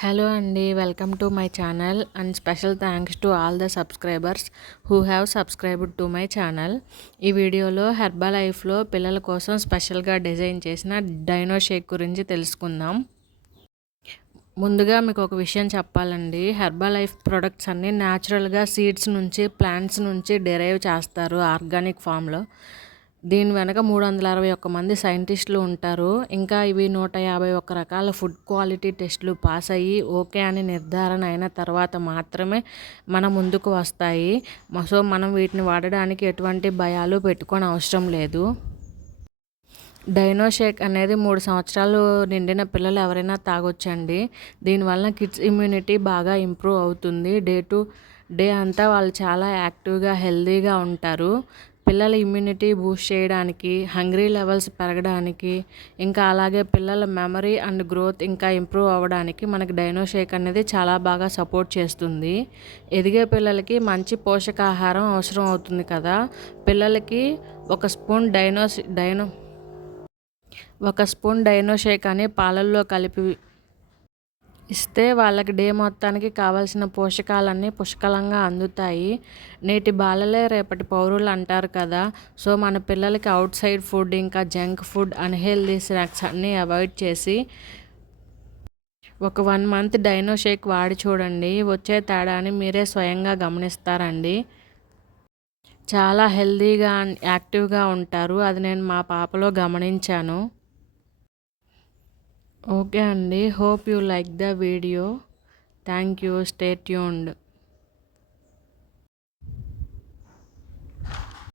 Hello అండి, welcome to my channel and special thanks to all the subscribers who have subscribed to my channel. ఈ వీడియోలో herbal లైఫ్లో పిల్లల కోసం స్పెషల్గా డిజైన్ చేసిన డైనో షేక్ గురించి తెలుసుకుందాం. ముందుగా మీకు ఒక విషయం చెప్పాలండి. హెర్బల్ లైఫ్ ప్రొడక్ట్స్ అన్నీ న్యాచురల్గా సీడ్స్ నుంచి, ప్లాంట్స్ నుంచి డెరైవ్ చేస్తారు ఆర్గానిక్ ఫామ్లో. దీని వెనక 361 మంది సైంటిస్టులు ఉంటారు. ఇంకా ఇవి 151 రకాల ఫుడ్ క్వాలిటీ టెస్టులు పాస్ అయ్యి ఓకే అని నిర్ధారణ అయిన తర్వాత మాత్రమే మన ముందుకు వస్తాయి. సో మనం వీటిని వాడడానికి ఎటువంటి భయాలు పెట్టుకొని అవసరం లేదు. డైనో షేక్ అనేది 3 సంవత్సరాలు నిండిన పిల్లలు ఎవరైనా తాగొచ్చండి. దీనివల్ల కిడ్స్ ఇమ్యూనిటీ బాగా ఇంప్రూవ్ అవుతుంది. డే టు డే అంతా వాళ్ళు చాలా యాక్టివ్గా హెల్తీగా ఉంటారు. పిల్లల ఇమ్యూనిటీ బూస్ట్ చేయడానికి, హంగ్రీ లెవెల్స్ పెరగడానికి, ఇంకా అలాగే పిల్లల మెమరీ అండ్ గ్రోత్ ఇంకా ఇంప్రూవ్ అవ్వడానికి మనకి డైనో షేక్ అనేది చాలా బాగా సపోర్ట్ చేస్తుంది. ఎదిగే పిల్లలకి మంచి పోషకాహారం అవసరం అవుతుంది కదా. పిల్లలకి ఒక స్పూన్ డైనో షేక్ అని పాలల్లో కలిపి ఇస్తే వాళ్ళకి డే మొత్తానికి కావాల్సిన పోషకాలన్నీ పుష్కలంగా అందుతాయి. నేటి బాలలే రేపటి పౌరులు అంటారు కదా. సో మన పిల్లలకి అవుట్ సైడ్ ఫుడ్, ఇంకా జంక్ ఫుడ్, అన్హెల్దీ స్నాక్స్ అన్నీ అవాయిడ్ చేసి ఒక 1 మంత్ డైనో షేక్ వాడి చూడండి. వచ్చే తేడాని మీరే స్వయంగా గమనిస్తారండి. చాలా హెల్తీగా యాక్టివ్గా ఉంటారు. అది నేను మా పాపలో గమనించాను. ఓకే అండి, hope you like the video. Thank you. Stay tuned.